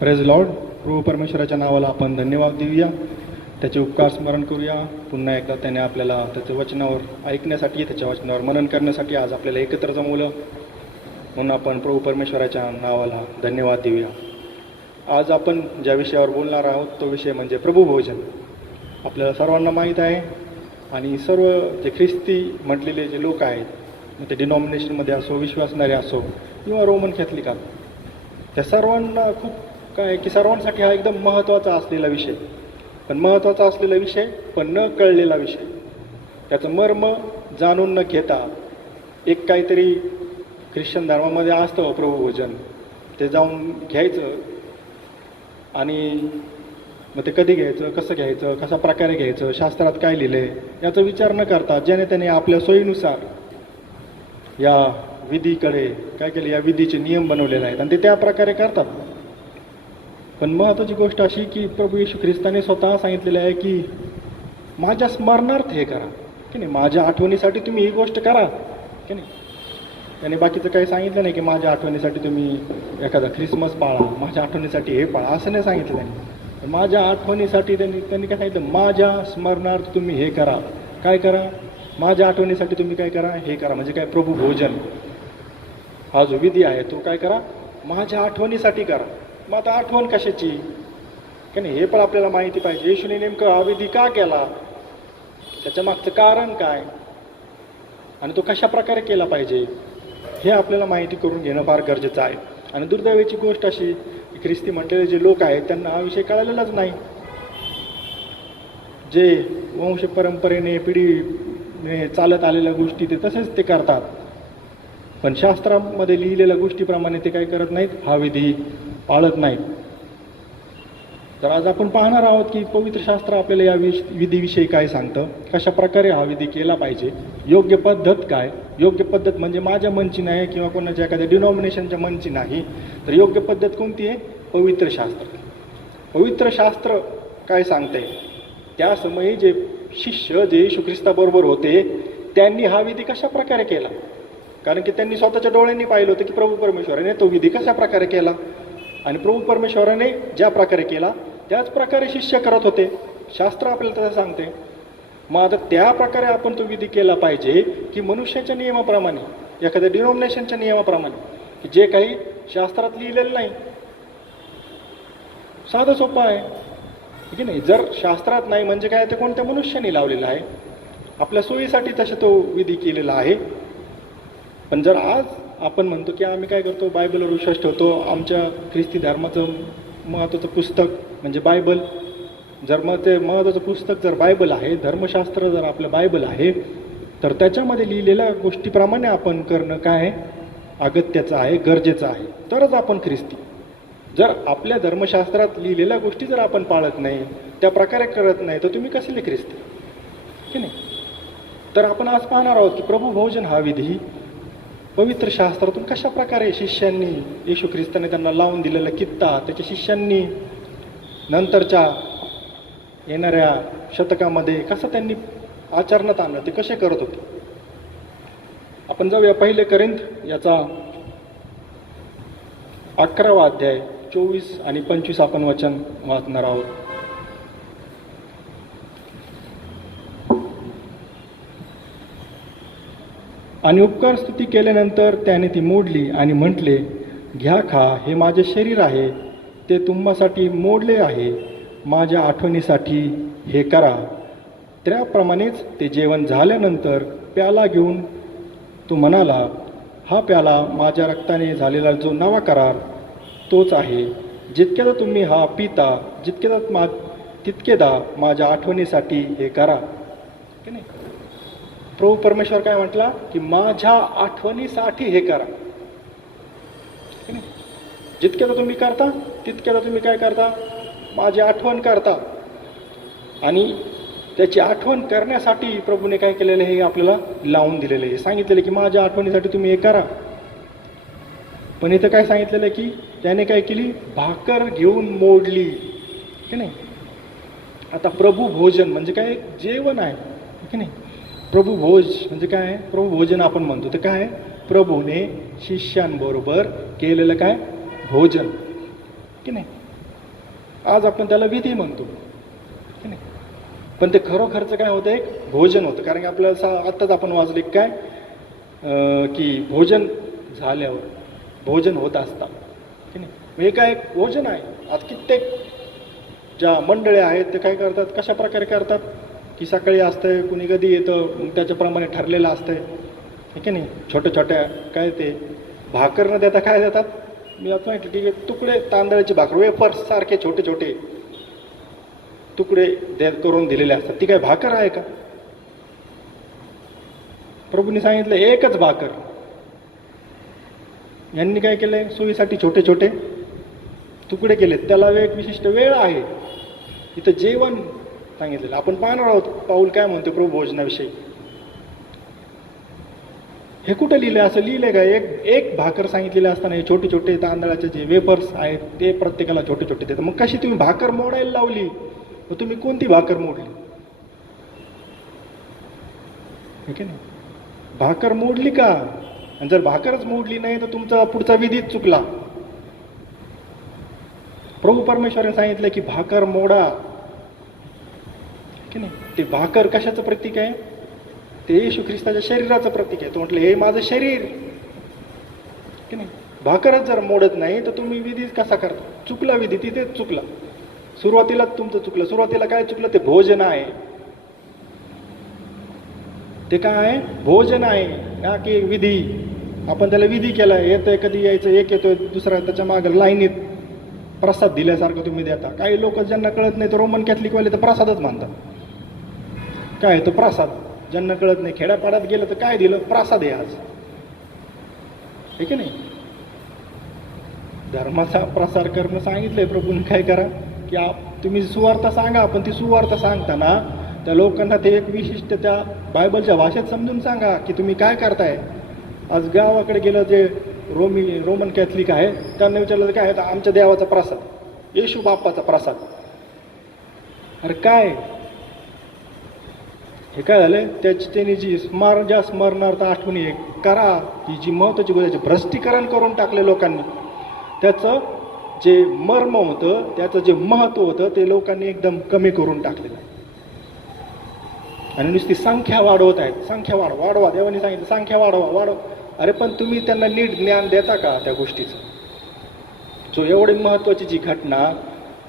Praise Lord. प्रभू परमेश्वराच्या नावाला आपण धन्यवाद देऊया, त्याचे उपकार स्मरण करूया. पुन्हा एकदा त्याने आपल्याला त्याच्या वचनावर ऐकण्यासाठी, त्याच्या वचनावर मनन करण्यासाठी आज आपल्याला एकत्र जमवलं, म्हणून आपण प्रभू परमेश्वराच्या नावाला धन्यवाद देऊया. आज आपण ज्या विषयावर बोलणार आहोत तो विषय म्हणजे प्रभुभोजन. आपल्याला सर्वांना माहीत आहे आणि सर्व जे ख्रिस्ती म्हटलेले जे लोक आहेत, मग ते डिनॉमिनेशनमध्ये असो, विश्वासणारे असो किंवा रोमन कॅथलिक असो, त्या सर्वांना खूप काय की सर्वांसाठी हा एकदम महत्त्वाचा असलेला विषय, पण न कळलेला विषय. त्याचं मर्म जाणून न घेता एक काहीतरी ख्रिश्चन धर्मामध्ये असतं प्रभुभोजन, ते जाऊन घ्यायचं आणि मग ते कधी घ्यायचं, कसं घ्यायचं, कशा प्रकारे घ्यायचं, शास्त्रात काय लिहिलं आहे याचा विचार न करता ज्याने त्याने आपल्या सोयीनुसार या विधीकडे काय केले, या विधीचे नियम बनवलेले आहेत आणि ते त्या प्रकारे करतात. पण महत्त्वाची गोष्ट अशी की प्रभू येशू ख्रिस्ताने स्वतः सांगितलेलं आहे की माझ्या स्मरणार्थ हे करा, की नाही, माझ्या आठवणीसाठी तुम्ही ही गोष्ट करा, की नाही. त्याने बाकीचं काही सांगितलं नाही की माझ्या आठवणीसाठी तुम्ही एखादा ख्रिसमस पाळा, माझ्या आठवणीसाठी हे पाळा, असं नाही सांगितलं आहे. माझ्या आठवणीसाठी त्यांनी काय सांगितलं, माझ्या स्मरणार्थ तुम्ही हे करा. काय करा? माझ्या आठवणीसाठी तुम्ही काय करा, हे करा. म्हणजे काय? प्रभुभोजन हा जो विधी आहे तो काय करा, माझ्या आठवणीसाठी करा. मग आता आठवण कशाची, की नाही, हे पण आपल्याला माहिती पाहिजे. येशूने नेमकं हा विधी का केला, त्याच्या मागचं कारण काय आणि तो कशा प्रकारे केला पाहिजे हे आपल्याला माहिती करून घेणं फार गरजेचं आहे. आणि दुर्दैवाची गोष्ट अशी की ख्रिस्ती म्हटलेले जे लोक आहेत त्यांना हा विषय कळलेलाच नाही. जे वंश परंपरेने पिढीने चालत आलेल्या गोष्टी ते तसेच ते करतात, पण शास्त्रामध्ये लिहिलेल्या गोष्टीप्रमाणे ते काय करत नाहीत, हा विधी पाळत नाहीत. तर आज आपण पाहणार आहोत की पवित्र शास्त्र आपल्याला या विधीविषयी काय सांगतं, कशा प्रकारे हा विधी केला पाहिजे, योग्य पद्धत काय. योग्य पद्धत म्हणजे माझ्या मनची नाही किंवा कोणाच्या एखाद्या डिनॉमिनेशनच्या मनची नाही, तर योग्य पद्धत कोणती आहे? पवित्र शास्त्र. पवित्र शास्त्र काय सांगते, त्या समयी जे शिष्य जे येशू ख्रिस्ताबरोबर होते त्यांनी हा विधी कशा प्रकारे केला, कारण की त्यांनी स्वतःच्या डोळ्यांनी पाहिलं होतं की प्रभू परमेश्वराने तो विधी कशा प्रकारे केला आणि प्रभू परमेश्वराने ज्या प्रकारे केला त्याच प्रकारे शिष्य करत होते. शास्त्र आपल्याला तसं सांगते. मग आता त्या प्रकारे आपण तो विधी केला पाहिजे की मनुष्याच्या नियमाप्रमाणे, एखाद्या डिनॉमिनेशनच्या नियमाप्रमाणे, की जे काही शास्त्रात लिहिलेलं नाही. साधं सोपं आहे की नाही. जर शास्त्रात नाही म्हणजे काय, ते कोणत्या मनुष्याने लावलेलं आहे, आपल्या सोयीसाठी तसं तो विधी केलेला आहे. पण जर आज आपण म्हणतो की आम्ही काय करतो, बायबलवर विश्वास ठेवतो, आमच्या ख्रिस्ती धर्माचं महत्त्वाचं पुस्तक म्हणजे बायबल, जर मग ते महत्त्वाचं पुस्तक जर बायबल आहे, धर्मशास्त्र जर आपलं बायबल आहे, तर त्याच्यामध्ये लिहिलेल्या गोष्टीप्रमाणे आपण करणं काय अगत्याचं आहे, गरजेचं आहे, तरच आपण ख्रिस्ती. जर आपल्या धर्मशास्त्रात लिहिलेल्या गोष्टी जर आपण पाळत नाही, त्या प्रकारे करत नाही, तर तुम्ही कसले ख्रिस्ती, की नाही. तर आपण आज पाहणार आहोत की प्रभुभोजन हा विधी पवित्र शास्त्रातून कशा प्रकारे शिष्यांनी, येशू ख्रिस्ताने त्यांना लावून दिलेला कित्ता, त्याच्या शिष्यांनी नंतरच्या येणाऱ्या शतकामध्ये कसं त्यांनी आचरणात आणलं, ते कसे करत होते. आपण जाऊया 1 कोरिंथ याचा 11वा अध्याय 24 आणि 25 आपण वचन वाचणार आहोत. आणि उपकार स्तुती केल्यानंतर त्याने ती मोडली आणि म्हटले, घ्या खा, हे माझे शरीर आहे, ते तुम्हासाठी मोडले आहे, माझ्या आठवणीसाठी हे करा. त्याप्रमाणेच ते जेवण झाल्यानंतर प्याला घेऊन तो म्हणाला, हा प्याला माझ्या रक्ताने झालेला जो नवा करार तोच आहे. जितक्यादा तुम्ही हा पिता तितकेदा माझ्या आठवणीसाठी हे करा. की नाही. प्रभू परमेश्वर काय म्हटला की माझ्या आठवणीसाठी हे करा. जितक्यादा तुम्ही करता तितक्यादा तुम्ही काय करता, माझी आठवण करता. आणि त्याची आठवण करण्यासाठी प्रभूने काय केलेलं हे आपल्याला लावून दिलेलं आहे, सांगितलेलं की माझ्या आठवणीसाठी तुम्ही हे करा. पण इथं काय सांगितलेलं की त्याने काय केली, भाकर घेऊन मोडली, की नाही. आता प्रभुभोजन म्हणजे काय, जेवण आहे, की नाही. प्रभुभोज म्हणजे काय आहे, प्रभुभोजन आपण म्हणतो ते काय आहे, प्रभूने शिष्यांबरोबर केलेलं काय भोजन, की नाही. आज आपण त्याला विधी म्हणतो, की नाही? पण ते खरोखरचं काय होतं, एक भोजन होतं. कारण की आपल्याला आत्ताच आपण वाचले काय की भोजन झाल्यावर भोजन होत असतात, की नाही? हे काय एक भोजन आहे. आज कित्येक ज्या मंडळी आहेत ते काय करतात, कशा प्रकारे करतात की सकाळी असतंय, कुणी कधी येतं, मग त्याच्याप्रमाणे ठरलेलं असतंय, की नाही? छोट्या छोट्या काय ते भाकर न देता काय देतात, मी आता म्हटलं की तुकडे तांदळाची भाकर, वेफर्स सारखे छोटे छोटे तुकडे करून दिलेले असतात. ती काय भाकर आहे का? प्रभूंनी सांगितलं एकच भाकर. यांनी काय केलंय, सोयीसाठी छोटे छोटे तुकडे केलेत. त्याला एक विशिष्ट वेळ आहे. इथं जेवण सांगितलेलं आपण पाहणार आहोत. पाऊल काय म्हणतो प्रभू भोजनाविषयी. हे कुठं लिहिलंय? असं लिहिलंय का? एक भाकर सांगितलेले असताना हे छोटे छोटे तांदळाचे जे वेपर्स आहेत ते प्रत्येकाला छोटे छोटे देतात. मग कशी तुम्ही भाकर मोडायला लावली? मग तुम्ही कोणती भाकर मोडली? ठीक आहे ना? भाकर मोडली का? आणि जर भाकरच मोडली नाही तर तुमचा पुढचा विधीच चुकला. प्रभू परमेश्वराने सांगितलं की भाकर मोडा, की नाही? ते भाकर कशाचं प्रतीक आहे? ते येशू ख्रिस्ताच्या शरीराचं प्रतीक आहे. तो म्हटलं हे माझं शरीर, की नाही? भाकरच जर मोडत नाही तर तुम्ही विधी कसा करता? चुकला विधी, तिथेच चुकला. सुरुवातीलाच तुमचं चुकलं. सुरुवातीला काय चुकलं? ते भोजन आहे. ते काय आहे? भोजन आहे, हा की विधी. आपण त्याला विधी केला. येतंय कधी यायचं, एक येतोय दुसरा त्याच्या मागं लाईनीत प्रसाद दिल्यासारखं तुम्ही देता. काही लोक ज्यांना कळत नाही तर रोमन कॅथलिकवाले तर प्रसादच मानतात. काय तो प्रसाद? ज्यांना कळत नाही, खेड्यापाड्यात गेलं तर काय दिलं? प्रसाद आहे आज, हे की नाही? धर्माचा प्रसार करणं सांगितलंय प्रभूने. काय करा की तुम्ही सुवार्ता सांगा, पण ती सुवार्ता सांगताना त्या लोकांना ते एक विशिष्ट त्या बायबलच्या भाषेत समजून सांगा की तुम्ही काय करताय. आज गावाकडे गेलं जे रोमन कॅथलिक आहे त्यांना विचारलं काय आहे? आमच्या देवाचा प्रसाद, येशू बाप्पाचा प्रसाद. अरे काय हे काय झालं? त्यांनी जी ज्या स्मरणार्थ आठवणी करा, ही जी महत्वाची गोष्ट भ्रष्टीकरण करून टाकले लोकांनी. त्याचं जे मर्म होतं, त्याचं जे महत्व होतं ते लोकांनी एकदम कमी करून टाकलेलं आहे. आणि नुसती संख्या वाढवत आहेत. संख्या वाढवा. देवाने सांगितलं संख्या वाढवा. अरे पण तुम्ही त्यांना नीट ज्ञान देता का त्या गोष्टीचं? जो एवढी महत्वाची जी घटना,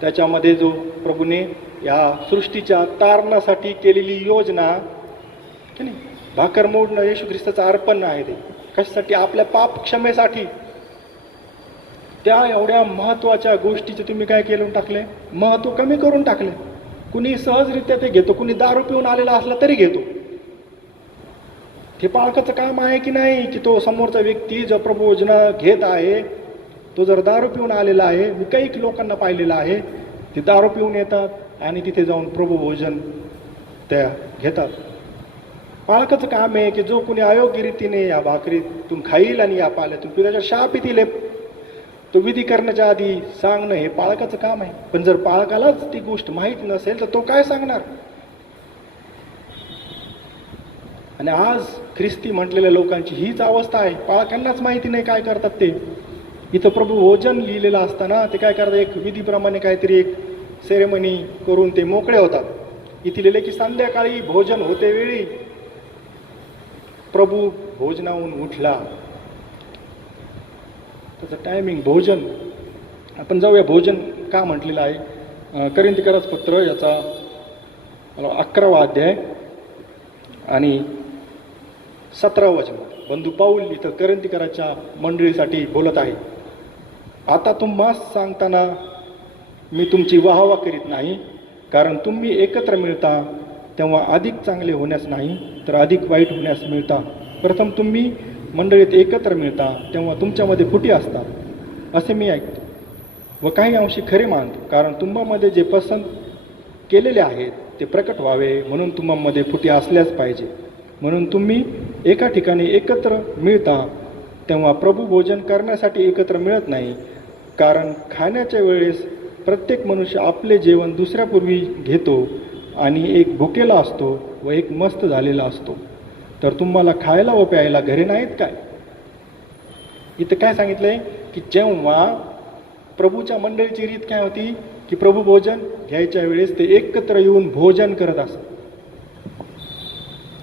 त्याच्यामध्ये जो प्रभूने या सृष्टीच्या तारणासाठी केलेली योजना, की नाही? भाकर मोडणं येशू ख्रिस्ताचं अर्पण आहे. ते कशासाठी? आपल्या पाप क्षमेसाठी. त्या एवढ्या महत्वाच्या गोष्टीचे तुम्ही काय केलं टाकले? महत्व कमी करून टाकले. कुणी सहजरित्या ते घेतो, कुणी दारू पिऊन आलेला असला तरी घेतो. हे पालकाचं काम आहे की नाही की तो समोरचा व्यक्ती जो प्रभोजना घेत आहे तो जर दारू पिऊन आलेला आहे. मी काही लोकांना पाहिलेलं आहे, ते दारू पिऊन येतात आणि तिथे जाऊन प्रभुभोजन त्या घेतात. पालकाचं काम आहे की जो कोणी अयोग्य रीतीने या भाकरीतून खाईल आणि या पाल्यातून त्याच्या शाप येतील तो विधी करण्याच्या आधी सांगणं हे पालकाचं काम आहे. पण जर पालकालाच ती गोष्ट माहीत नसेल तर तो काय सांगणार? आणि आज ख्रिस्ती म्हटलेल्या लोकांची हीच अवस्था आहे. पालकांनाच माहिती नाही काय करतात ते. इथं प्रभू भोजन लिहिलेलं असताना ते काय करतात? एक विधीप्रमाणे काहीतरी एक सेरेमनी करून ते मोकळे होतात. इथे लिहिले की संध्याकाळी भोजन होते वेळी प्रभू भोजनाहून उठला. त्याचं टायमिंग भोजन. आपण जाऊया भोजन का म्हटलेलं आहे. करिंथीकराचं पत्र याचा 11वा अध्याय आणि 17व वचन. बंधू पाऊल इथं करिंथीकराच्या मंडळीसाठी बोलत आहे. आता तुम्हास सांगताना मी तुमची वाहवा करीत नाही, कारण तुम्ही एकत्र मिळता तेव्हा अधिक चांगले होण्यास नाही तर अधिक वाईट होण्यास मिळता. प्रथम तुम्ही मंडळीत एकत्र मिळता तेव्हा तुमच्यामध्ये फुटी असतात असे मी ऐकतो व काही अंशी खरे मानतो. कारण तुम्हामध्ये जे पसंत केलेले आहेत ते प्रकट व्हावे म्हणून तुम्हामध्ये फुटी असल्याच पाहिजे. म्हणून तुम्ही एका ठिकाणी एकत्र मिळता तेव्हा प्रभू भोजन करण्यासाठी एकत्र मिळत नाही. कारण खाण्याच्या वेळेस प्रत्येक मनुष्य आपले जेवण दुसऱ्यापूर्वी घेतो आणि एक भुकेला असतो व एक मस्त झालेला असतो. तर तुम्हाला खायला व प्यायला घरे नाहीत काय? इथं काय सांगितलंय की जेव्हा प्रभूच्या मंडळीची रीत काय होती की प्रभू भोजन घ्यायच्या वेळेस ते एकत्र येऊन भोजन करत असत.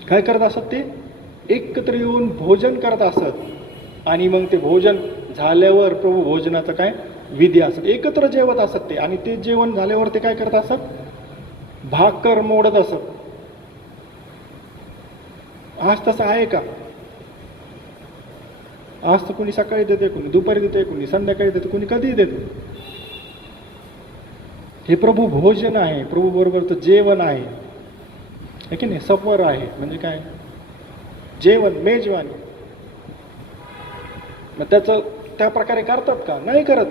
काय करत असत? ते एकत्र येऊन भोजन करत असत आणि मग ते भोजन झाल्यावर प्रभू भोजनाचं काय विधी असत, एकत्र जेवत असत ते. आणि ते जेवण झाल्यावर ते काय करत असत? भाकर मोडत असत. आज तसं आहे का? आज तर कोणी सकाळी देते, कोणी दुपारी देते, कोणी संध्याकाळी देते, कोणी कधीही देते. हे प्रभू भोजन आहे, प्रभू बरोबरचं जेवण आहे की नाही? सफर आहे म्हणजे काय? जेवण, मेजवानी. मग त्याचं त्या प्रकारे करतात का? नाही करत.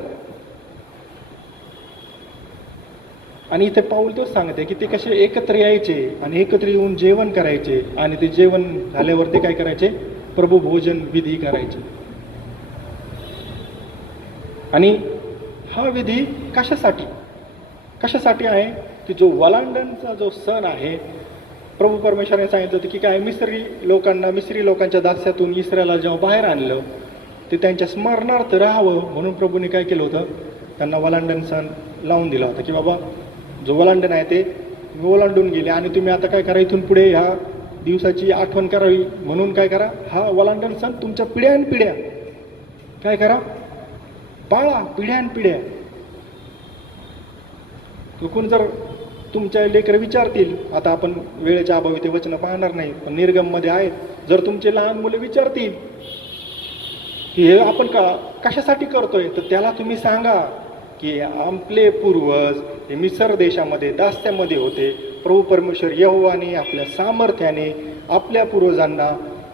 आणि इथे पाऊल तोच सांगते की ते कसे एकत्र यायचे आणि एकत्र येऊन जेवण करायचे आणि ते जेवण झाल्यावर ते काय करायचे? प्रभू भोजन विधी करायचे. आणि हा विधी कशासाठी आहे की जो वलांडणचा जो सण आहे, प्रभू परमेश्वराने सांगितलं होतं की काय, मिस्री लोकांच्या दास्यातून इस्रायला जेव्हा बाहेर आणलं ते त्यांच्या स्मरणार्थ राहावं म्हणून प्रभूने काय केलं होतं? त्यांना वलांडण सण लावून दिला होता की बाबा जो वलांडण आहे ते ओलांडून गेले आणि तुम्ही आता काय करा, इथून पुढे ह्या दिवसाची आठवण करावी म्हणून काय करा, हा वलांडण सण तुमच्या पिढ्यानपिढ्या काय करा, पाळा, पिढ्यानपिढ्या. चुकून जर तुमच्या लेकर विचारतील, आता आपण वेळेच्या अभावी ते वचनं पाहणार नाही पण निर्गममध्ये आहेत, जर तुमचे लहान मुलं विचारतील की हे आपण कशासाठी करतोय, तर त्याला तुम्ही सांगा की आपले पूर्वज हे मिसर देशामध्ये दास्यामध्ये होते. प्रभू परमेश्वर यहोवाने आपल्या सामर्थ्याने आपल्या पूर्वजांना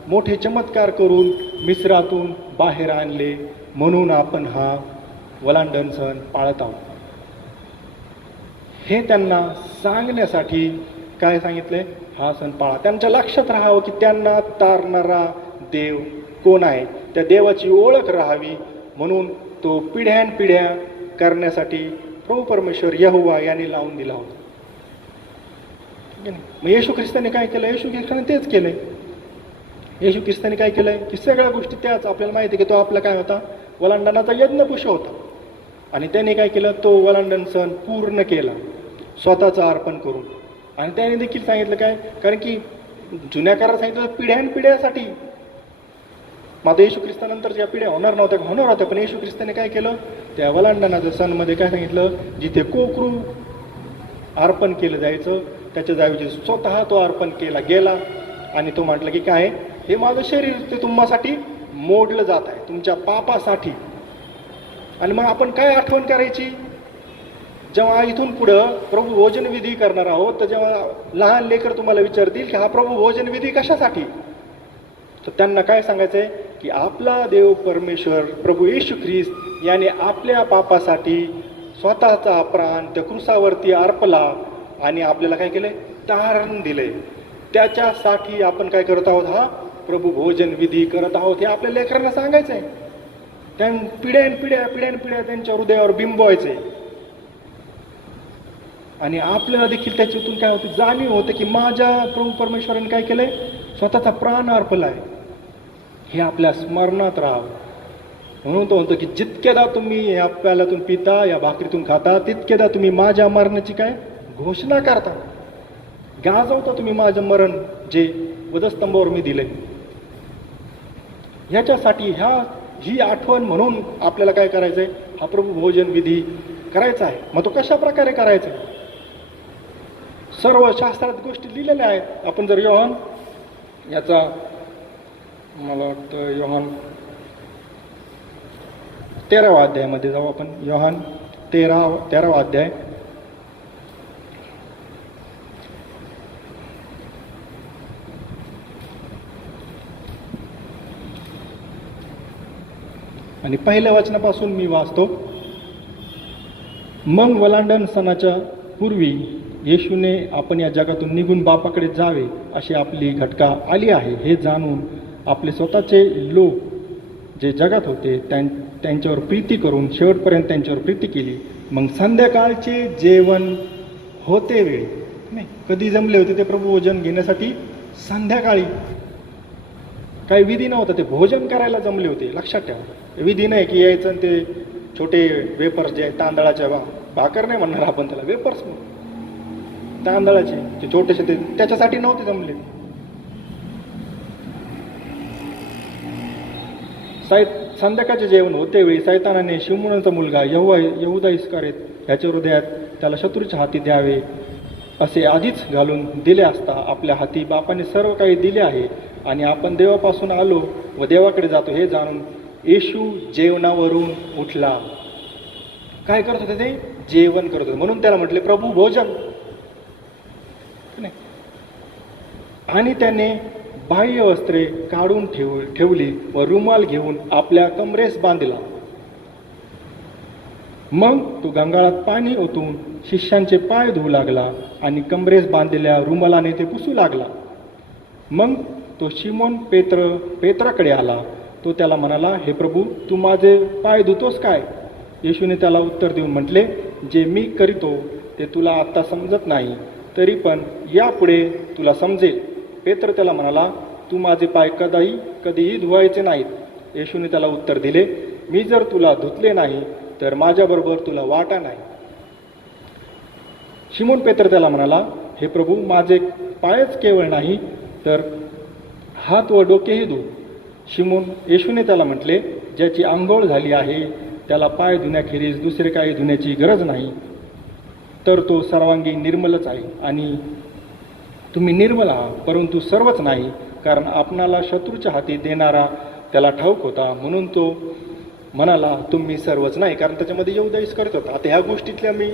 मोठे चमत्कार करून मिस्रातून बाहेर आणले म्हणून आपण हा वलांडण सण पाळत आहोत. हे त्यांना सांगण्यासाठी काय सांगितले? हा सण पाळा. त्यांच्या लक्षात राहावं की त्यांना तारणारा देव कोण आहे, त्या देवाची ओळख राहावी म्हणून तो पिढ्यानपिढ्या करण्यासाठी प्रभू परमेश्वर यहोवा यांनी लावून दिला होता. मग येशू ख्रिस्ताने काय केलं? येशू ख्रिस्ताने तेच केलंय. येशू ख्रिस्ताने काय केलंय की सगळ्या गोष्टी त्याच. आपल्याला माहिती आहे की तो आपला काय होता? वलांडणाचा यज्ञपुष होता. आणि त्याने काय केलं? तो वलांडण सण पूर्ण केला स्वतःचं अर्पण करून. आणि त्याने देखील सांगितलं काय, कारण की जुन्या काळात सांगितलं पिढ्यानपिढ्यासाठी. मात्र येशू ख्रिस्तानंतर ज्या पिढ्या होणार होत्या पण येशू ख्रिस्ताने काय केलं? त्या वलांडणाच्या सणमध्ये काय सांगितलं? जिथे कोकरू अर्पण केलं जायचं त्याच्या जागी स्वतः तो अर्पण केला गेला आणि तो म्हटलं की काय, हे माझं शरीर ते तुम्हासाठी मोडलं जात आहे, तुमच्या पापासाठी. आणि मग आपण काय आठवण करायची? जेव्हा इथून पुढं प्रभू भोजन विधी करणार आहोत, तर जेव्हा लहान लेकर तुम्हाला विचारतील की हा प्रभू भोजन विधी कशासाठी, तर त्यांना काय सांगायचंय की आपला देव परमेश्वर प्रभू येशू ख्रिस्त याने आपल्या पापासाठी स्वतःचा प्राण त्या क्रूसावरती अर्पला आणि आपल्याला काय केलंय? तारण दिलंय. त्याच्यासाठी आपण काय करत आहोत? हा प्रभू भोजन विधी करत आहोत. हे आपल्या लेकरांना सांगायचंय. पिढ्यानपिढ्या त्यांच्या हृदयावर बिंबवायचे. आणि आपल्याला देखील त्याच्यातून काय होतं? जाणीव होतं की माझ्या प्रभू परमेश्वराने काय केलंय? स्वतःचा प्राण अर्पलाय. हे आपल्या स्मरणात राहावं म्हणून तो म्हणतो की जितक्यादा तुम्ही या प्याल्यातून पिता, या भाकरीतून खाता, तितक्यादा तुम्ही माझ्या मरणाची काय घोषणा करता, गाजवता तुम्ही माझं मरण जे वधस्तंभावर मी दिलंय. ह्याच्यासाठी ही आठवण म्हणून आपल्याला काय करायचंय? हा प्रभू भोजन विधी करायचा आहे. मग तो कशा प्रकारे करायचा? सर्व शास्त्रात गोष्टी लिहिलेल्या आहेत. आपण जर योहान याचा मला वाटतं योहान 13वा अध्यायामध्ये जाऊ आपण. योहान 13वा अध्याय आणि पहिल्या वचनापासून मी वाचतो. मग वलांडण सणाच्या पूर्वी येशूने आपण या जगातून निघून बापाकडे जावे अशी आपली घटका आली आहे हे जाणून आपले स्वतःचे लोक जे जगात होते त्यांच्यावर प्रीती करून शेवटपर्यंत त्यांच्यावर प्रीती केली. मग संध्याकाळचे जेवण होते वेळी, नाही कधी जमले होते ते प्रभू भोजन घेण्यासाठी? संध्याकाळी. काही विधी नव्हता, ते भोजन करायला जमले होते. लक्षात ठेवा, विधी नाही की यायचं ते छोटे वेपर्स जे आहेत तांदळाच्या भाकर नाही म्हणणार आपण त्याला, वेपर्स तांदळाचे जे छोटेसे, ते त्याच्यासाठी नव्हते जमले. संध्याकाळचे जेवण होते वेळी सैतानाने शिमोनाचा मुलगा यहुदा इस्कारियोत ह्याच्या हृदयात त्याला शत्रूच्या हाती द्यावे असे आधीच घालून दिले असता आपल्या हाती बापाने सर्व काही दिले आहे आणि आपण देवापासून आलो व देवाकडे जातो हे जाणून येशू जेवणावरून उठला. काय करत होते ते? जेवण करत होते. म्हणून त्याला म्हटले प्रभू भोजन. आणि त्याने बाह्य वस्त्रे काढून ठेवली व रुमाल घेऊन आपल्या कमरेस बांधला. मग तो गंगाळात पाणी ओतून शिष्यांचे पाय धुवू लागला आणि कमरेस बांधलेल्या रुमालाने ते पुसू लागला. मग तो शिमोन पेत्राकडे आला. तो त्याला म्हणाला, हे प्रभू, तू माझे पाय धुतोस काय? येशूने त्याला उत्तर देऊन म्हटले, जे मी करीतो ते तुला आत्ता समजत नाही, तरी पण यापुढे तुला समजेल. पेत्र त्याला म्हणाला, तू माझे पाय कधीही धुवायचे नाहीत. येशूने त्याला उत्तर दिले, मी जर तुला धुतले नाही तर माझ्याबरोबर तुला वाटा नाही. शिमोन पेत्र त्याला म्हणाला, हे प्रभू, माझे पायच केवळ नाही तर हात व डोकेही धु. येशूने त्याला म्हटले, ज्याची आंघोळ झाली आहे त्याला पाय धुण्याखेरीज दुसरे काही धुण्याची गरज नाही, तर तो सर्वांगी निर्मलच आहे. आणि तुम्ही निर्मल आहात, परंतु सर्वच नाही, कारण आपणाला शत्रूच्या हाती देणारा त्याला ठाऊक होता, म्हणून तो म्हणाला तुम्ही सर्वच नाही. कारण त्याच्यामध्ये यहुदा इस्कारियोत होता. आता ह्या गोष्टीतल्या मी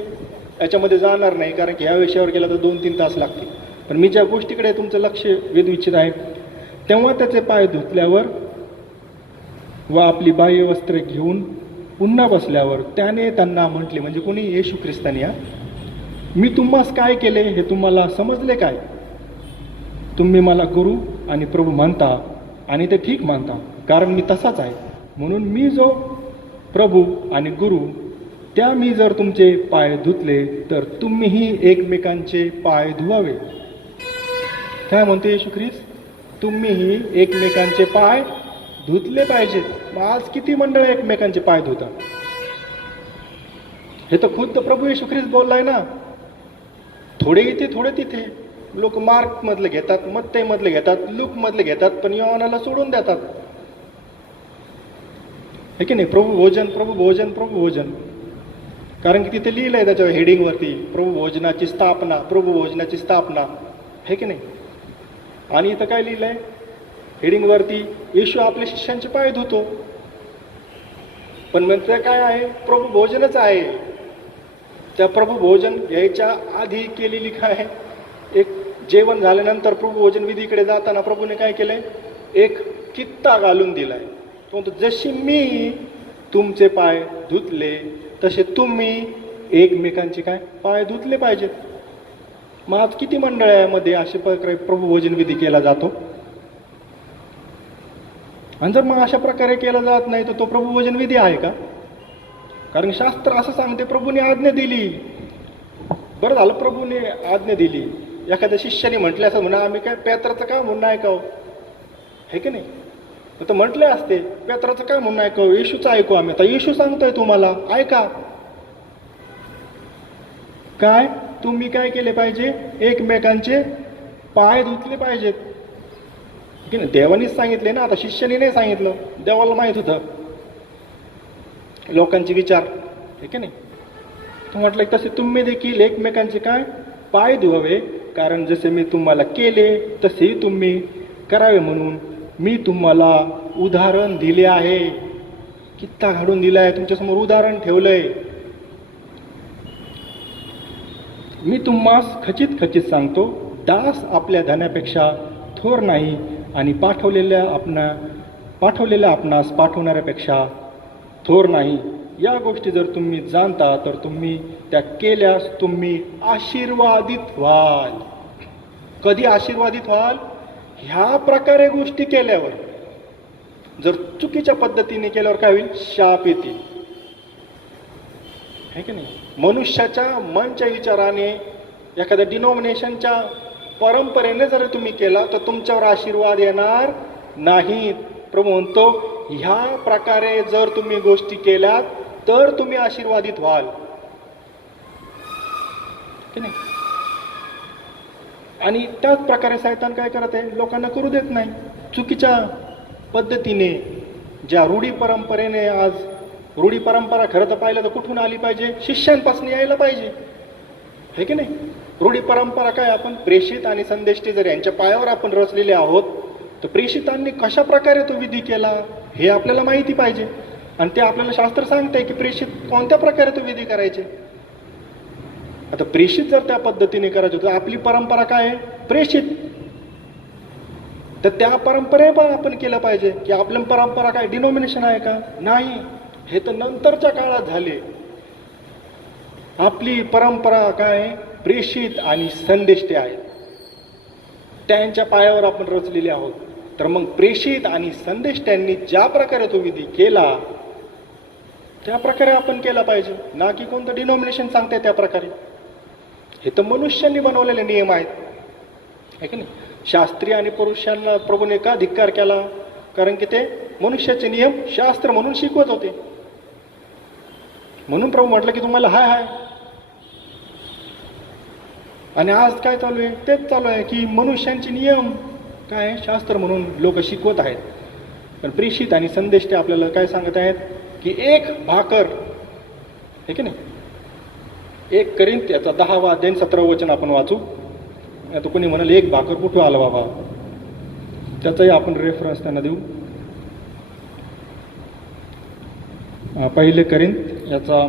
याच्यामध्ये जाणार नाही, कारण की ह्या विषयावर गेला तर 2-3 तास लागतील. पण मी ज्या गोष्टीकडे तुमचं लक्ष वेधू इच्छित आहे, तेव्हा त्याचे पाय धुतल्यावर व आपली बाह्य वस्त्रे घेऊन पुन्हा बसल्यावर त्याने त्यांना म्हटले, म्हणजे कोणी? येशू ख्रिस्ताने, मी तुम्हास काय केले हे तुम्हाला समजले काय? तुम्ही मला गुरु आणि प्रभू म्हणता आणि ते ठीक मानता, कारण मी तसाच आहे. म्हणून मी जो प्रभू आणि गुरु, त्या मी जर तुमचे पाय धुतले तर तुम्हीही एकमेकांचे पाय धुवावे. काय म्हणतो येशू ख्रिस्त? तुम्हीही एकमेकांचे पाय धुतले पाहिजेत. मग आज किती मंडळ एकमेकांचे पाय धुतात? हे तर खुद्द प्रभू येशू ख्रिस्त बोललाय ना. थोडे इथे थोडे तिथे. लोक मार्क मधले घेतात, मत्तई मधले घेतात, लूक मधले घेतात, पण योहानाला सोडून देतात. हे की नाही? प्रभू भोजन, प्रभू भोजन, प्रभू भोजन. कारण की तिथे लिहिलंय त्याच्या हेडिंगवरती, प्रभू भोजनाची स्थापना, प्रभू भोजनाची स्थापना. हे की नाही? आणि इथं काय लिहिलंय हेडिंगवरती? येशू आपल्या शिष्यांचे पाय धुतो. पण म्हणते काय आहे? प्रभू भोजनच आहे. त्या प्रभू भोजन घ्यायच्या आधी केलेली काय? एक जेवण झाल्यानंतर प्रभू भोजन विधीकडे जाताना प्रभूने काय केलंय? एक कित्ता घालून दिलाय. तो म्हणतो, जशी मी तुमचे पाय धुतले तसे तुम्ही एकमेकांचे काय पाय धुतले पाहिजेत. मग आज किती मंडळामध्ये अशा प्रकारे प्रभू भोजन विधी केला जातो? आणि जर मग अशा प्रकारे केला जात नाही तर तो प्रभू भोजन विधी आहे का? कारण शास्त्र असं सांगते, प्रभूने आज्ञा दिली. बरं झालं प्रभूने आज्ञा दिली. एखाद्या शिष्याने म्हटले असं म्हणा, आम्ही काय पेत्राचं काय म्हणणं ऐकावं? हे की नाही? तर म्हटले असते, पेत्राचं काय म्हणणं ऐकावं? येशूचं ऐकू आम्ही. आता येशू सांगतोय तुम्हाला, ऐका. काय? तुम्ही काय केले पाहिजे? एकमेकांचे पाय धुतले पाहिजेत. की नाही? देवानीच सांगितले ना. आता शिष्याने नाही सांगितलं, देवाला माहित होतं लोकांचे विचार. हे की नाही? तो म्हटलं तसे तुम्ही देखील एकमेकांचे काय पाय धुवावे, कारण जसे मी तुम्हाला केले तसेही तुम्ही करावे म्हणून मी तुम्हाला उदाहरण दिले आहे. कित्ता घालून दिलाय, तुमच्यासमोर उदाहरण ठेवलंय. मी तुम्हास खचित खचित सांगतो, दास आपल्या धनापेक्षा थोर नाही आणि पाठवलेल्या आपणास पाठवणाऱ्यापेक्षा थोर नाही. या गोष्टी जर तुम्ही जाणता तर तुम्ही त्या केल्यास तुम्ही आशीर्वादित व्हाल. कधी आशीर्वादित व्हाल? ह्या प्रकारे गोष्टी केल्यावर. जर चुकीच्या पद्धतीने केल्यावर काय होईल? शाप येतील. है की नाही? मनुष्याच्या मनच्या विचाराने, एखाद्या डिनॉमिनेशनच्या परंपरेने जर तुम्ही केला तर तुमच्यावर आशीर्वाद येणार नाहीत. प्रभू म्हणतो, ह्या प्रकारे जर तुम्ही गोष्टी केल्यात तर तुम्ही आशीर्वादित व्हाल, की नाही? आणि त्याच प्रकारे शैतान काय करत आहे, लोकांना करू देत नाही. चुकीच्या पद्धतीने ज्या रूढी परंपरेने, आज रूढी परंपरा खरं तर पाहिलं तर कुठून आली पाहिजे, शिष्यांपासून यायला पाहिजे, हे की नाही? रूढी परंपरा काय, आपण प्रेषित आणि संदेष्टे जर यांच्या पायावर आपण रचलेले आहोत, तर प्रेषितांनी कशा प्रकारे तो विधी केला हे आपल्याला माहिती पाहिजे. आणि ते आपल्याला शास्त्र सांगतंय की प्रेषित कोणत्या प्रकारे तो विधी करायचे. आता प्रेषित जर त्या पद्धतीने करायचं होतं, आपली परंपरा काय आहे, प्रेषित, तर त्या परंपरेवर आपण केलं पाहिजे. की आपली परंपरा काय डिनॉमिनेशन आहे का? नाही, हे तर नंतरच्या काळात झाले. आपली परंपरा काय, प्रेषित आणि संदेष्टे आहेत, त्यांच्या पायावर आपण रचलेले आहोत. तर मग प्रेषित आणि संदेष्ट्यांनी ज्या प्रकारे तो विधी केला त्या प्रकारे आपण केला पाहिजे, ना की कोणतं डिनॉमिनेशन सांगते त्या प्रकारे. हे तर मनुष्यांनी बनवलेले नियम आहेत, आहे की नाही? शास्त्री आणि पुरुषांना प्रभूने का धिक्कार केला? कारण की ते मनुष्याचे नियम शास्त्र म्हणून शिकवत होते. म्हणून प्रभू म्हटलं की तुम्हाला हाय हाय. आणि आज काय चालू आहे, तेच चालू आहे की मनुष्यांचे नियम काय शास्त्र म्हणून लोक शिकवत आहेत. पण प्रेषित आणि संदेश ते आपल्याला काय सांगत आहेत की एक भाकर, आहे की नाही? 1 करिंथ याचा 10वा अध्याय 17 वचन आपण वाचू. आता कोणी म्हणाल एक भाकर कुठं आलं बाबा, त्याचाही आपण रेफरन्स त्यांना देऊ. 1 करिंथ याचा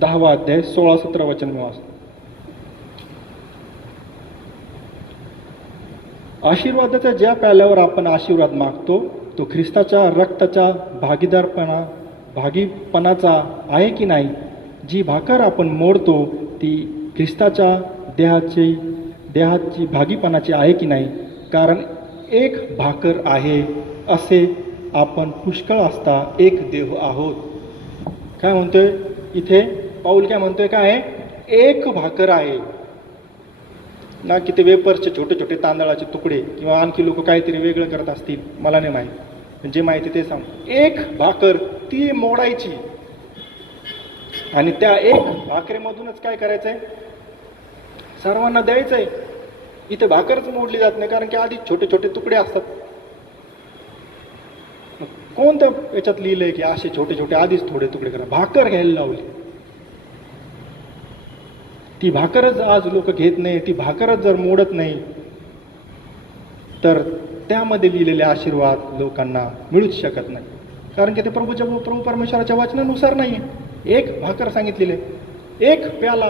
10वा अध्याय 16-17 वचन मी वाचतो. आशीर्वादाच्या ज्या प्याल्यावर आपण आशीर्वाद मागतो तो ख्रिस्ताच्या रक्ताच्या भागीपणाचा आहे की नाही? जी भाकर आपण मोडतो ती ख्रिस्ताच्या देहाची भागीपणाची आहे की नाही? कारण एक भाकर आहे असे आपण पुष्कळ असता एक देह आहोत. काय म्हणतोय इथे पाऊल? काय म्हणतोय? काय आहे? एक भाकर आहे, ना की ते वेपर्सचे छोटे छोटे तांदळाचे तुकडे किंवा आणखी लोक काहीतरी वेगळं करत असतील, मला नाही माहीत. जे माहिती ते सांग. एक भाकर ती मोडायची आणि त्या एक भाकरीमधूनच काय करायचंय, सर्वांना द्यायचंय. इथे भाकरच मोडली जात नाही, कारण की आधी छोटे छोटे तुकडे असतात. कोणत्या याच्यात लिहिलंय की असे छोटे छोटे आधीच थोडे तुकडे करा? भाकर घ्यायला लावली. ती भाकरच आज लोक घेत नाही. ती भाकरच जर मोडत नाही तर त्यामध्ये लिहिलेले आशीर्वाद लोकांना मिळूच शकत नाही, कारण की ते प्रभू परमेश्वराच्या वचनानुसार नाही आहे. एक भाकर सांगितलेली आहे, एक प्याला.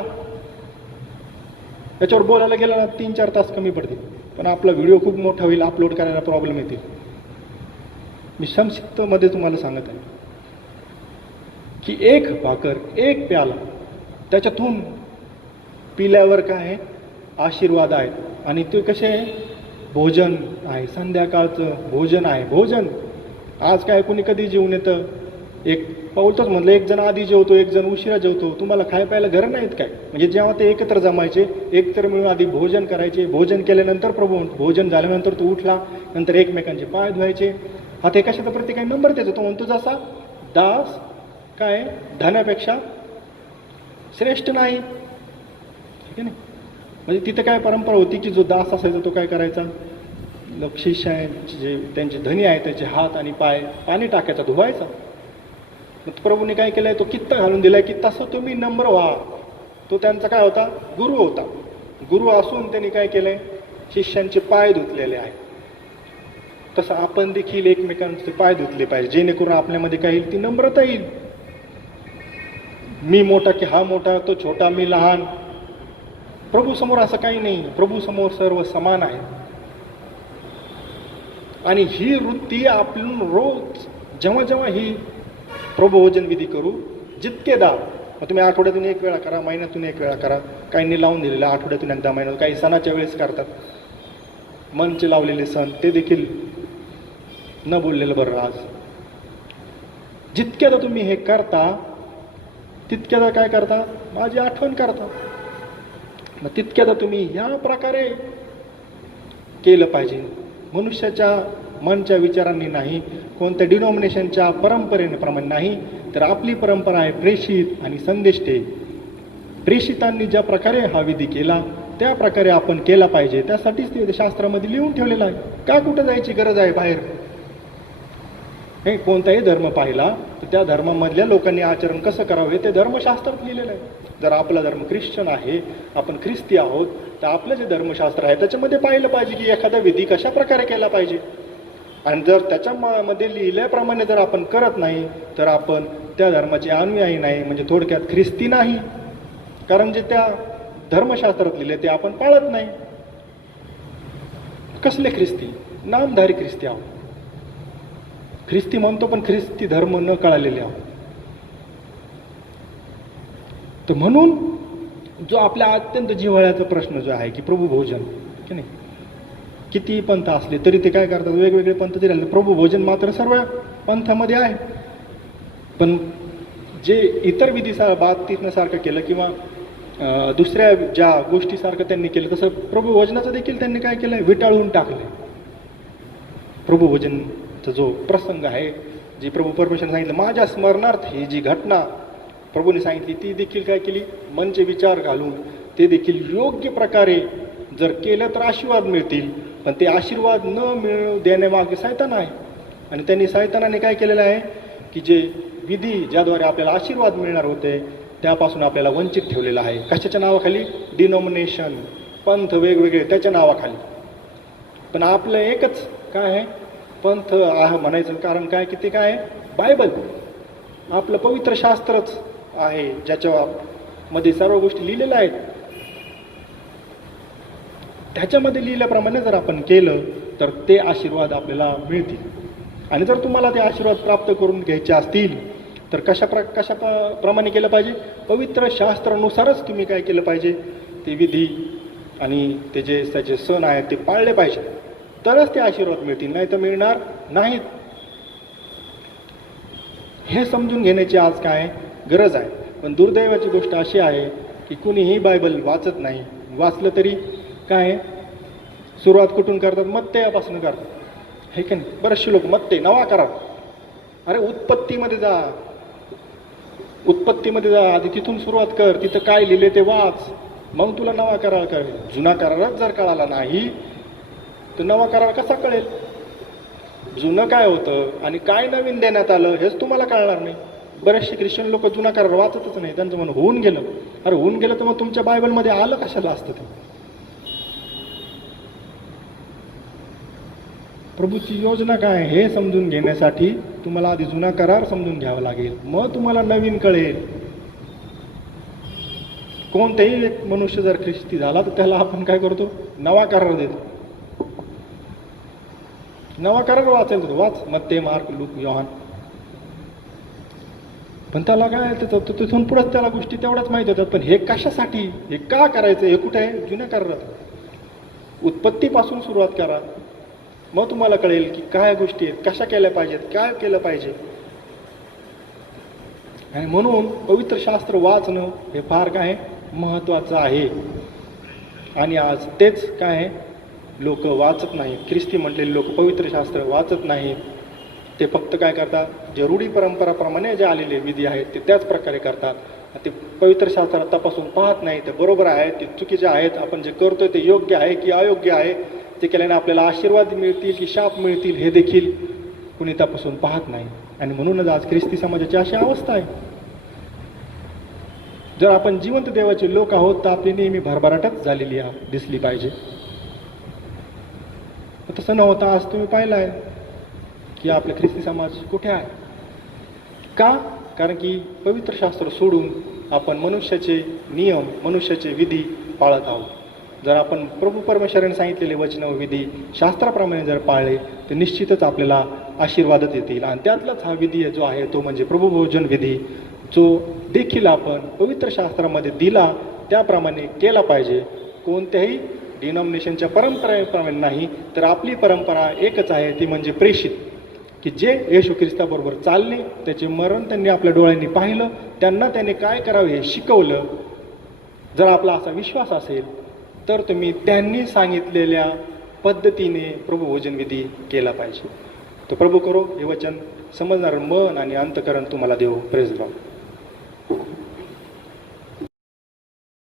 याच्यावर बोलायला गेलं ना 3-4 तास कमी पडतील, पण आपला व्हिडिओ खूप मोठा होईल, अपलोड करायला प्रॉब्लेम येतील. मी संक्षिप्तमध्ये तुम्हाला सांगत आहे की एक भाकर एक प्याला, त्याच्यातून पिल्यावर काय आहे, आशीर्वाद आहेत. आणि ते कसे आहे, भोजन आहे, संध्याकाळचं भोजन आहे. भोजन आज काय कोणी कधी जेवून येतं, एक पाऊलतच म्हटलं, एक जण आधी जेवतो, एक जण उशिरा जेवतो. तुम्हाला खाय प्यायला घर नाहीत काय? म्हणजे जेव्हा ते एकत्र जमायचे, एकत्र मिळून आधी भोजन करायचे. भोजन केल्यानंतर प्रभू, भोजन झाल्यानंतर तो उठला, नंतर एकमेकांचे पाय धुवायचे. हा ते कशाचा प्रत्येकाने नंबर देतो. तो म्हणतो जसा दास काय धनापेक्षा श्रेष्ठ नाही, ठीक आहे. म्हणजे तिथं काय परंपरा होती की जो दास असायचा तो काय करायचा, शिष्य जे त्यांचे धनी आहे त्याचे हात आणि पाय पाणी टाकायचा, धुवायचा. मग प्रभूने काय केलंय, तो कित्ता घालून दिलाय की तसं तुम्ही नम्र व्हा. तो त्यांचा काय होता, गुरु होता. गुरु असून त्यांनी काय केलंय, शिष्यांचे पाय धुतलेले आहे. तसं आपण देखील एकमेकांचे पाय धुतले पाहिजे, जेणेकरून आपल्यामध्ये काय येईल, ती नम्रता येईल. मी मोठा की हा मोठा, तो छोटा, मी लहान. प्रभू समोर असं काही नाही. प्रभू समोर सर्व समान आहे. आणि ही वृत्ती आपण रोज जेव्हा जेव्हा ही प्रभोजन विधी करू, जितकेदा, मग तुम्ही आठवड्यातून 1 वेळा करा, महिन्यातून 1 वेळा करा, काहींनी लावून दिलेलं आठवड्यातून एकदा, महिन्यात, काही सणाच्या वेळेस करतात. मनचे लावलेले सण ते देखील न बोललेलं बरं. आज जितक्यादा तुम्ही हे करता तितक्यादा काय करता, माझी आठवण करता. मग तितक्यादा तुम्ही ह्या प्रकारे केलं पाहिजे. मनुष्याच्या मनच्या विचारांनी नाही, कोणत्या डिनॉमिनेशनच्या परंपरेप्रमाणे नाही, तर आपली परंपरा आहे प्रेषित आणि संदेष्टे. प्रेषितांनी ज्या प्रकारे हा विधी केला त्या प्रकारे आपण केला पाहिजे. त्यासाठीच ते शास्त्रामध्ये लिहून ठेवलेलं आहे. का कुठं जायची गरज आहे बाहेर? हे कोणताही धर्म पाहिला तर त्या धर्मामधल्या लोकांनी आचरण कसं करावं हे ते धर्मशास्त्रात लिहिलेलं आहे. जर आपला धर्म ख्रिश्चन आहे, आपण ख्रिस्ती आहोत, तर आपलं जे धर्मशास्त्र आहे त्याच्यामध्ये पाहिलं पाहिजे की एखादा विधी कशा प्रकारे केला पाहिजे. आणि जर त्याच्यामध्ये लिहिल्याप्रमाणे जर आपण करत नाही तर आपण त्या धर्माचे अनुयायी नाही, म्हणजे थोडक्यात ख्रिस्ती नाही. कारण जे त्या धर्मशास्त्रात लिहिले ते आपण पाळत नाही. कसले ख्रिस्ती? नामधारी ख्रिस्ती आहोत. ख्रिस्ती म्हणतो पण ख्रिस्ती धर्म न कळालेले आहोत. तर म्हणून जो आपल्या अत्यंत जिव्हाळ्याचा प्रश्न जो आहे की प्रभू भोजन, की नाही, किती पंथ असले तरी ते काय करतात, वेगवेगळे पंथ जरी राहिले प्रभू भोजन मात्र सर्व पंथामध्ये आहे. पण जे इतर विधी बाबतीतसारखं केलं किंवा दुसऱ्या ज्या गोष्टीसारखं त्यांनी केलं तसं प्रभू भोजनाचं देखील त्यांनी काय केलं, विटाळून टाकलं. प्रभू भोजनचा जो प्रसंग आहे, जी प्रभू परमेश्वराने सांगितलं माझ्या स्मरणार्थ, ही जी घटना प्रभूने सांगितली ती देखील काय केली, मनचे विचार घालून ते देखील योग्य प्रकारे जर केलं तर आशीर्वाद मिळतील. पण ते आशीर्वाद न मिळू देण्यामागे सैतान आहे. आणि त्यांनी सैतानाने काय केलेलं आहे की जे विधी ज्याद्वारे आपल्याला आशीर्वाद मिळणार होते त्यापासून आपल्याला वंचित ठेवलेलं आहे. कशाच्या नावाखाली? डिनॉमिनेशन, पंथ वेगवेगळे त्याच्या नावाखाली. पण आपलं एकच काय आहे, पंथ आहे म्हणायचं कारण काय की ते काय आहे, बायबल, आपलं पवित्र शास्त्रच आहे ज्याच्यामध्ये सर्व गोष्टी लिहिलेल्या आहेत. त्याच्यामध्ये लिहिल्याप्रमाणे जर आपण केलं तर ते आशीर्वाद आपल्याला मिळतील. आणि जर तुम्हाला ते आशीर्वाद प्राप्त करून घ्यायचे असतील तर कशाप्रमाणे केलं पाहिजे? पवित्र शास्त्रानुसारच तुम्ही काय केलं पाहिजे, ते विधी आणि ते जे त्याचे सण आहेत ते पाळले पाहिजे, तरच ते आशीर्वाद मिळतील, नाही तर मिळणार नाहीत. हे समजून घेण्याची आज काय गरज आहे. पण दुर्दैवाची गोष्ट अशी आहे की कुणीही बायबल वाचत नाही. वाचलं तरी काय, सुरुवात कुठून करतात, मत्तेयापासून करतात, हे की नाही. बरेचसे लोक मत्ते नवा करा, अरे उत्पत्तीमध्ये जा, आधी तिथून सुरुवात कर, तिथं काय लिहिले ते वाच, मग तुला नवा करार कळेल. जुना करारच जर कळाला नाही तर नवा करार कसा कळेल? जुनं काय होतं आणि काय नवीन देण्यात आलं हेच तुम्हाला कळणार नाही. बरेचसे ख्रिश्चन लोक जुना करार वाचतच नाही. त्यांचं म्हणून होऊन गेलं. अरे होऊन गेलं तर मग तुमच्या बायबलमध्ये आलं कशाला असतं ते? प्रभूची योजना काय हे समजून घेण्यासाठी तुम्हाला आधी जुना करार समजून घ्यावा लागेल, मग तुम्हाला नवीन कळेल. कोणताही एक मनुष्य जर ख्रिस्ती झाला तर त्याला आपण काय करतो, नवा करार देतो. नवा करार वाचायला तो वाच, मत्ते, मार्क, लूक, योहान. पण त्याला काय त्याचं तिथून पुढंच त्याला गोष्टी तेवढ्याच माहीत होतात. पण हे कशासाठी, हे का करायचं, हे कुठे आहे? जुन्या करारात. उत्पत्तीपासून सुरुवात करा, मग तुम्हाला कळेल की काय गोष्टी आहेत, कशा केल्या पाहिजेत, काय केलं पाहिजे. आणि म्हणून पवित्र शास्त्र वाचणं हे फार काय महत्त्वाचं आहे. आणि आज तेच काय लोक वाचत नाहीत. ख्रिस्ती म्हटलेले लोक पवित्र शास्त्र वाचत नाहीत. ते फक्त काय करतात, जे रूढी परंपराप्रमाणे जे आलेले विधी आहेत ते त्याच प्रकारे करतात. ते पवित्र शास्त्रात तपासून पाहत नाही ते बरोबर आहे, ते चुकीचे आहेत, आपण जे करतोय ते योग्य आहे की अयोग्य आहे, ते केल्याने आपल्याला आशीर्वाद मिळतील की शाप मिळतील हे देखील कुणी तपासून पाहत नाही. आणि म्हणूनच आज ख्रिस्ती समाजाची अशी अवस्था आहे. जर आपण जिवंत देवाचे लोक आहोत तर आपली नेहमी भरभराटच झालेली दिसली पाहिजे. तसं न होता आज तुम्ही पाहिलं आहे की आपला ख्रिस्ती समाज कुठे आहे. का? कारण की पवित्र शास्त्र सोडून आपण मनुष्याचे नियम, मनुष्याचे विधी पाळत आहोत. जर आपण प्रभू परमेश्वराने सांगितलेले वचन विधी शास्त्राप्रमाणे जर पाळले तर निश्चितच आपल्याला आशीर्वादच येतील. आणि त्यातलाच हा विधी जो आहे तो म्हणजे प्रभुभोजन विधी, जो देखील आपण पवित्र शास्त्रामध्ये दिला त्याप्रमाणे केला पाहिजे. कोणत्याही डिनॉमिनेशनच्या परंपरेप्रमाणे नाही, तर आपली परंपरा एकच आहे, ती म्हणजे प्रेषित, की जे येशू ख्रिस्ताबरोबर चालले, त्याचे मरण त्यांनी आपल्या डोळ्यांनी पाहिलं, त्यांना त्याने काय करावे हे शिकवलं. जर आपला असा विश्वास असेल तर तुम्ही त्यांनी सांगितलेल्या पद्धतीने प्रभुभोजन विधी केला पाहिजे. तर प्रभू करो हे वचन समजणारं मन आणि अंतकरण तुम्हाला देव. Praise Lord.